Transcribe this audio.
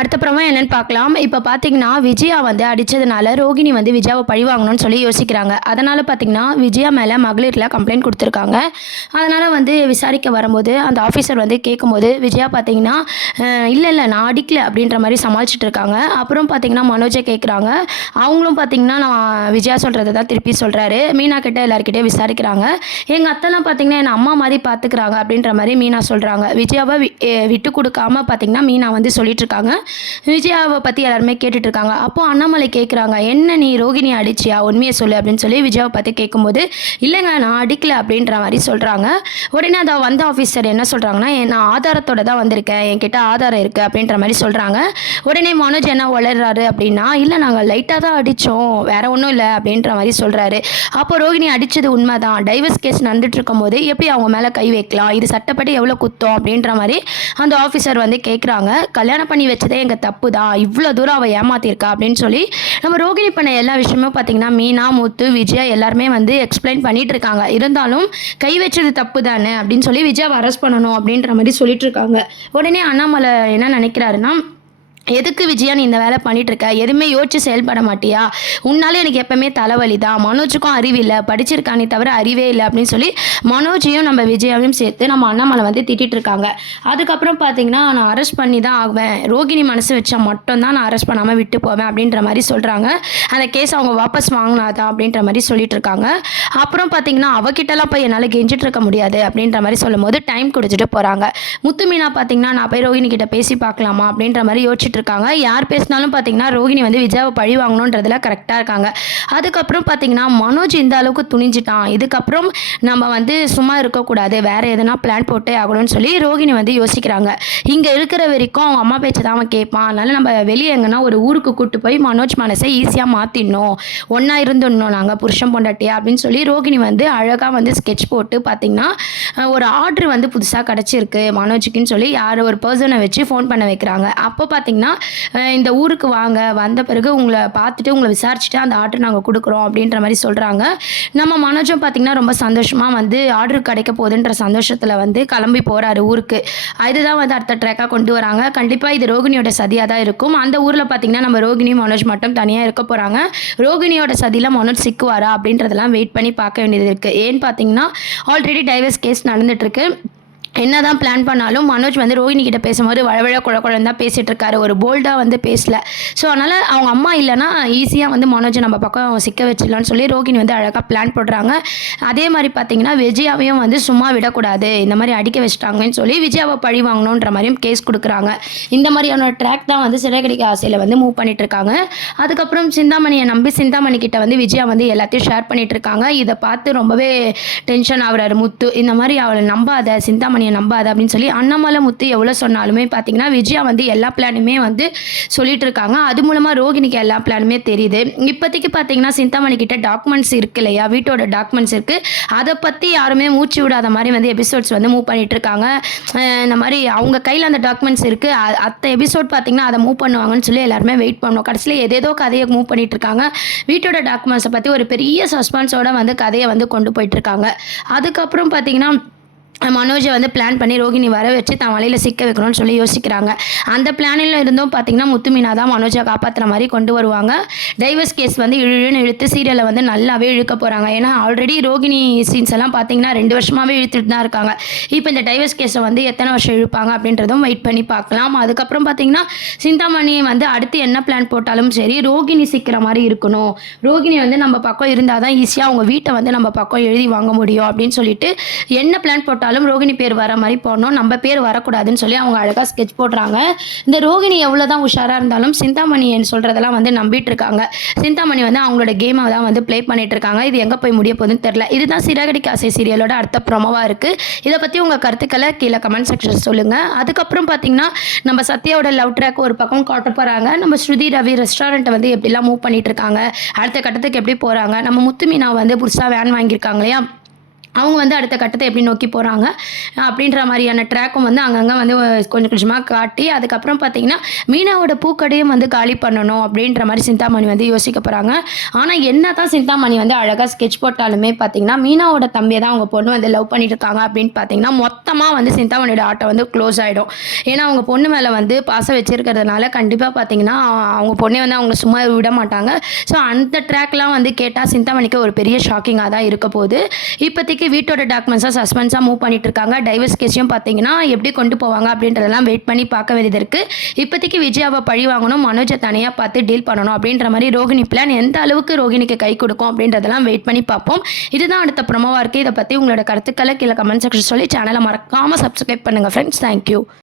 அடுத்த ப்ரோமோ என்னன்னு பார்க்கலாம். இப்ப பார்த்தீங்கன்னா, விஜயா வந்து அடிச்சதுனால ரோகிணி வந்து விஜயாவ பழி வாங்கணும்னு சொல்லி யோசிக்கிறாங்க. அதனால பார்த்தீங்கன்னா, விஜயா மேல மகளிர்ல கம்ப்ளைண்ட் குடுத்துருக்காங்க. அதனால வந்து விசாரிக்க வரும்போது, அந்த ஆஃபீசர் வந்து கேட்கும்போது, விஜயா பார்த்தீங்கன்னா, இல்ல இல்ல நான் அடிக்கல அப்படின்ற மாரி சமாளிச்சுட்டு இருக்காங்க. அப்புறம் பார்த்தீங்கன்னா, மனோஜ கேட்குறாங்க. அவங்களும் பார்த்தீங்கன்னா, நான் விஜயா சொல்றத தான் திருப்பி சொல்றாரு. மீனா கிட்ட எல்லார்கிட்டயும் விசாரிக்கிறாங்க. எங்க அத்தைலாம் பார்த்தீங்கன்னா, என்ன அம்மா மாரி பார்த்துக்கிறாங்க அப்படின்ற மாரி மீனா சொல்றாங்க. விஜயாவ விட்டு குடுக்காம பார்த்தீங்கன்னா, மீனா வந்து சொல்லிட்டு இருக்காங்க. விஜயாவை பற்றி எல்லாருமே கேட்டுட்டு இருக்காங்க. அப்போ அண்ணாமலை கேட்குறாங்க, என்ன நீ ரோகிணி அடிச்சியா, உண்மையை சொல்லு அப்படின்னு சொல்லி விஜயாவை பற்றி கேட்கும்போது, இல்லைங்க நான் அடிக்கல அப்படின்ற மாதிரி சொல்கிறாங்க. உடனே அதை வந்த ஆஃபீஸர் என்ன சொல்கிறாங்கன்னா, நான் ஆதாரத்தோட தான் வந்திருக்கேன், என்கிட்ட ஆதாரம் இருக்குது அப்படின்ற மாதிரி சொல்கிறாங்க. உடனே மனோஜ் என்ன வளர்றாரு அப்படின்னா, இல்லை நாங்கள் லைட்டாக தான் அடித்தோம், வேற ஒன்றும் இல்லை அப்படின்ற மாதிரி சொல்கிறாரு. அப்போ ரோகிணி அடித்தது உண்மை தான், டைவர்ஸ் கேஸ் நடந்துட்டு இருக்கும்போது எப்படி அவங்க மேலே கை வைக்கலாம், இது சட்டப்படி எவ்வளோ குத்தம் அப்படின்ற மாதிரி அந்த ஆஃபீஸர் வந்து கேட்குறாங்க. கல்யாணம் பண்ணி வச்சதே எங்கள் தப்பு தான், இவ்வளோ தூரம் அவள் ஏமாத்திருக்கா அப்படின்னு சொல்லி நம்ம ரோகிணி பண்ண எல்லா விஷயமும் பார்த்தீங்கன்னா மீனா, முத்து, விஜயா எல்லாருமே வந்து எக்ஸ்பிளைன் பண்ணிட்டு இருக்காங்க. இருந்தாலும் கை வச்சது தப்பு தானே அப்படின்னு சொல்லி விஜயாவை அரெஸ்ட் பண்ணணும் அப்படின்ற மாதிரி சொல்லிட்டு இருக்காங்க. உடனே அண்ணாமலை என்ன நினைக்கிறாருன்னா, எதுக்கு விஜயா நீ இந்த வேலை பண்ணிட்டு இருக்க, எதுவுமே யோசிச்சு செயல்பட மாட்டியா, உன்னால எனக்கு எப்பவுமே தலைவலி தான், மனோஜுக்கும் அறிவு இல்லை, படிச்சிருக்கானே தவிர அறிவே இல்லை அப்படின்னு சொல்லி மனோஜையும் நம்ம விஜயாவையும் சேர்த்து நம்ம அண்ணாமலை வந்து திட்டிட்டு இருக்காங்க. அதுக்கப்புறம் பார்த்தீங்கன்னா, நான் அரெஸ்ட் பண்ணி தான் ஆகுவேன், ரோகிணி மனசு வச்சா மட்டும் தான் நான் அரெஸ்ட் பண்ணாமல் விட்டு போவேன் அப்படின்ற மாதிரி சொல்கிறாங்க. அந்த கேஸ் அவங்க வாபஸ் வாங்கினாதான் அப்படின்ற மாதிரி சொல்லிட்டு இருக்காங்க. அப்புறம் பார்த்தீங்கன்னா, அவகிட்டலாம் போய் என்னால் கெஞ்சிட்டு இருக்க முடியாது அப்படின்ற மாதிரி சொல்லும் போது டைம் கொடுத்துட்டு போகிறாங்க. முத்து மீனா பார்த்தீங்கன்னா, நான் போய் ரோகிணி கிட்ட பேசி பார்க்கலாமா அப்படின்ற மாதிரி யோசிச்சுட்டு இருக்காங்க. யார் பேசினாலும் பார்த்தீங்கன்னா ரோகிணி வந்து விஜயாவை பழி வாங்கணுன்றதுல கரெக்டாக இருக்காங்க. அதுக்கப்புறம் பார்த்தீங்கன்னா, மனோஜ் இந்த அளவுக்கு துணிஞ்சிட்டான், இதுக்கப்புறம் நம்ம வந்து சும்மா இருக்கக்கூடாது, வேற எதனா பிளான் போட்டே ஆகணும்னு சொல்லி ரோகிணி வந்து யோசிக்கிறாங்க. இங்கே இருக்கிற வரைக்கும் அவங்க அம்மா பேச்சை தான் அவன் கேட்பான், அதனால நம்ம வெளியே எங்கன்னா ஒரு ஊருக்கு கூட்டு போய் மனோஜ் மனசை ஈஸியாக மாற்றிடணும், ஒன்றா இருந்துடணும் நாங்கள் புருஷன் பொண்டாட்டியா அப்படின்னு சொல்லி ரோகிணி வந்து அழகாக வந்து ஸ்கெட்ச் போட்டு பார்த்தீங்கன்னா ஒரு ஆர்டர் வந்து புதுசாக கிடச்சிருக்கு மனோஜுக்குன்னு சொல்லி யார் ஒரு பர்சனை வச்சு ஃபோன் பண்ண வைக்கிறாங்க. அப்போ பார்த்தீங்கன்னா, இந்த ஊருக்கு வாங்க, வந்த பிறகு உங்களை பார்த்துட்டு உங்களை விசாரிச்சுட்டு அந்த ஆர்டர் நாங்கள் கொடுக்குறோம் அப்படின்ற மாதிரி சொல்கிறாங்க. நம்ம மனோஜும் பார்த்திங்கன்னா ரொம்ப சந்தோஷமாக வந்து ஆர்டர் கிடைக்க போகுதுன்ற சந்தோஷத்தில் வந்து கிளம்பி போகிறாரு ஊருக்கு. இதுதான் வந்து அடுத்த ட்ராக்காக கொண்டு வராங்க. கண்டிப்பாக இது ரோகிணியோட சதியாக தான் இருக்கும். அந்த ஊரில் பார்த்திங்கன்னா நம்ம ரோகிணி மனோஜ் மட்டும் தனியாக இருக்க போகிறாங்க. ரோகிணியோட சதியில் மனோஜ் சிக்குவாரா அப்படின்றதெல்லாம் வெயிட் பண்ணி பார்க்க வேண்டியது இருக்குது. ஏன்னு பார்த்தீங்கன்னா, ஆல்ரெடி டைவர்ஸ் கேஸ் நடந்துட்டுருக்கு. என்னதான் பிளான் பண்ணாலும் மனோஜ் வந்து ரோஹிணி கிட்ட பேசும்போது வழவழ குழக்குழன்னு தான் பேசிகிட்டு இருக்காரு, ஒரு போல்டாக வந்து பேசல. ஸோ அதனால் அவங்க அம்மா இல்லைன்னா ஈஸியாக வந்து மனோஜை நம்ம பக்கம் சிக்க வச்சிடலான்னு சொல்லி ரோஹிணி வந்து அழகாக பிளான் போடுறாங்க. அதே மாதிரி பார்த்தீங்கன்னா விஜயாவையும் வந்து சும்மா விடக்கூடாது, இந்த மாதிரி அடிக்க வச்சிட்டாங்கன்னு சொல்லி விஜயாவை பழி வாங்கணுன்ற மாதிரியும் கேஸ் கொடுக்குறாங்க. இந்த மாதிரியான ட்ராக் தான் வந்து சிறைக்கடிக்க ஆசையில் வந்து மூவ் பண்ணிட்டு இருக்காங்க. அதுக்கப்புறம் சிந்தாமணியை நம்பி சிந்தாமணி கிட்ட வந்து விஜயா வந்து எல்லாத்தையும் ஷேர் பண்ணிட்டு இருக்காங்க. இதை பார்த்து ரொம்பவே டென்ஷன் ஆகுறாரு முத்து. இந்த மாதிரி அவளை நம்பாத, சிந்தாமணி நம்பாத அப்படின்னு சொல்லி அண்ணாமலை முத்து எவ்வளோ சொன்னாலுமே பார்த்தீங்கன்னா விஜயா வந்து எல்லா பிளானுமே வந்து சொல்லிட்டு இருக்காங்க. அது மூலமாக ரோகிணிக்கு எல்லா பிளானுமே தெரியுது. இப்போதைக்கு பார்த்தீங்கன்னா சிந்தாமணி கிட்ட டாக்குமெண்ட்ஸ் இருக்கு இல்லையா, வீட்டோட டாக்குமெண்ட்ஸ் இருக்குது, அதை பற்றி யாருமே மூச்சு விடாத மாதிரி வந்து எபிசோட்ஸ் வந்து மூவ் பண்ணிட்டு இருக்காங்க. இந்த மாதிரி அவங்க கையில் அந்த டாக்குமெண்ட்ஸ் இருக்குது, அத்த எபிசோட் பார்த்தீங்கன்னா அதை மூவ் பண்ணுவாங்கன்னு சொல்லி எல்லாருமே வெயிட் பண்ணோம். கடைசியில் ஏதேதோ கதையை மூவ் பண்ணிட்டு இருக்காங்க. வீட்டோட டாக்குமெண்ட்ஸை பற்றி ஒரு பெரிய சஸ்பென்ஸோட வந்து கதையை வந்து கொண்டு போயிட்டு இருக்காங்க. அதுக்கப்புறம் பார்த்தீங்கன்னா மனோஜை வந்து பிளான் பண்ணி ரோகிணி வர வச்சு தான் வலையில் சிக்க வைக்கணும்னு சொல்லி யோசிக்கிறாங்க. அந்த பிளானில் இருந்தும் பார்த்தீங்கன்னா முத்து மீனா தான் மனோஜை காப்பாற்றுற மாதிரி கொண்டு வருவாங்க. டைவர்ஸ் கேஸ் வந்து இழுன்னு இழுத்து சீரியலை வந்து நல்லாவே இழுக்க போகிறாங்க. ஏன்னா ஆல்ரெடி ரோகிணி சீன்ஸ் எல்லாம் பார்த்தீங்கன்னா 2 வருஷமாகவே இழுத்துட்டு தான் இருக்காங்க. இப்போ இந்த டைவர்ஸ் கேஸை வந்து எத்தனை வருஷம் இழுப்பாங்க அப்படின்றதும் வெயிட் பண்ணி பார்க்கலாம். அதுக்கப்புறம் பார்த்தீங்கன்னா சிந்தாமணி வந்து அடுத்து என்ன பிளான் போட்டாலும் சரி ரோகிணி சிக்கிற மாதிரி இருக்கணும், ரோகிணி வந்து நம்ம பக்கம் இருந்தால் தான் ஈஸியாக அவங்க வீட்டை வந்து நம்ம பக்கம் எழுதி வாங்க முடியும் அப்படின்னு சொல்லிட்டு என்ன பிளான் போட்டாலும் ரோகிணி பேர் வர மாதிரி போடணும், நம்ம பேர் வரக்கூடாதுன்னு சொல்லி அவங்க அழகாக ஸ்கெட்ச் போடுறாங்க. இந்த ரோகிணி எவ்வளோதான் உஷாராக இருந்தாலும் சிந்தாமணி சொல்கிறதெல்லாம் வந்து நம்பிட்டு இருக்காங்க. சிந்தாமணி வந்து அவங்களோட கேமை தான் வந்து ப்ளே பண்ணிட்டு இருக்காங்க. இது எங்கே போய் முடிய போகுதுன்னு தெரியல. இதுதான் சிறகடிக்க ஆசை சீரியலோட அடுத்த ப்ரோமோவாக இருக்குது. இதை பற்றி உங்கள் கருத்துக்களை கீழே கமெண்ட் செக்ஷன் சொல்லுங்கள். அதுக்கப்புறம் பார்த்தீங்கன்னா நம்ம சத்யாவோட லவ் ட்ராக் ஒரு பக்கம் காட்ட போகிறாங்க. நம்ம ஸ்ருதி ரவி ரெஸ்டாரண்ட்டை வந்து எப்படிலாம் மூவ் பண்ணிட்டு இருக்காங்க, அடுத்த கட்டத்துக்கு எப்படி போகிறாங்க, நம்ம முத்து மீனா வந்து புதுசாக வேன் வாங்கியிருக்காங்க இல்லையா, அவங்க வந்து அடுத்த கட்டத்தை எப்படி நோக்கி போகிறாங்க அப்படின்ற மாதிரியான ட்ராக்கும் வந்து அங்கங்கே வந்து கொஞ்சம் கொஞ்சமாக காட்டி அதுக்கப்புறம் பார்த்தீங்கன்னா மீனாவோட பூக்கடையும் வந்து காலி பண்ணணும் அப்படின்ற மாதிரி சிந்தாமணி வந்து யோசிக்க போகிறாங்க. ஆனால் என்ன தான் சிந்தாமணி வந்து அழகாக ஸ்கெட்ச் போட்டாலுமே பார்த்தீங்கன்னா மீனாவோட தம்பியை தான் அவங்க பொண்ணு வந்து லவ் பண்ணிட்டு இருக்காங்க அப்படின்னு பார்த்தீங்கன்னா மொத்தமாக வந்து சிந்தாமணியோட ஆட்டை வந்து க்ளோஸ் ஆகிடும். ஏன்னா அவங்க பொண்ணு மேலே வந்து பாசம் வச்சிருக்கிறதுனால கண்டிப்பாக பார்த்தீங்கன்னா அவங்க பொண்ணை வந்து அவங்கள சும்மா விட மாட்டாங்க. ஸோ அந்த ட்ராக்லாம் வந்து கேட்டால் சிந்தாமணிக்கு ஒரு பெரிய ஷாக்கிங்காக தான் இருக்க போகுது. இப்போதைக்கு வீட்டோட டாக்குமெண்ட்ஸாக சஸ்பென்ஸாக மூவ் பண்ணிட்டு இருக்காங்க. டைவர்ஸ் கேஸையும் பார்த்தீங்கன்னா எப்படி கொண்டு போவாங்க அப்படின்றதெல்லாம் வெயிட் பண்ணி பார்க்க வேண்டியது இருக்குது. இப்போதைக்கு விஜயாவை பழி வாங்கணும், மனோஜை தனியாக பார்த்து டீல் பண்ணணும் அப்படின்ற மாதிரி ரோகிணி பிளான் எந்த அளவுக்கு ரோகிணிக்கு கை கொடுக்கும் அப்படின்றதெல்லாம் வெயிட் பண்ணி பார்ப்போம். இதுதான் அடுத்த ப்ரோமோவாக இருக்குது. இதை பற்றி உங்களோட கருத்துக்களை கீழே கமெண்ட் செக்ஷன் சொல்லி சேனலை மறக்காமல் சப்ஸ்கிரைப் பண்ணுங்கள் ஃப்ரெண்ட்ஸ். தேங்க்யூ.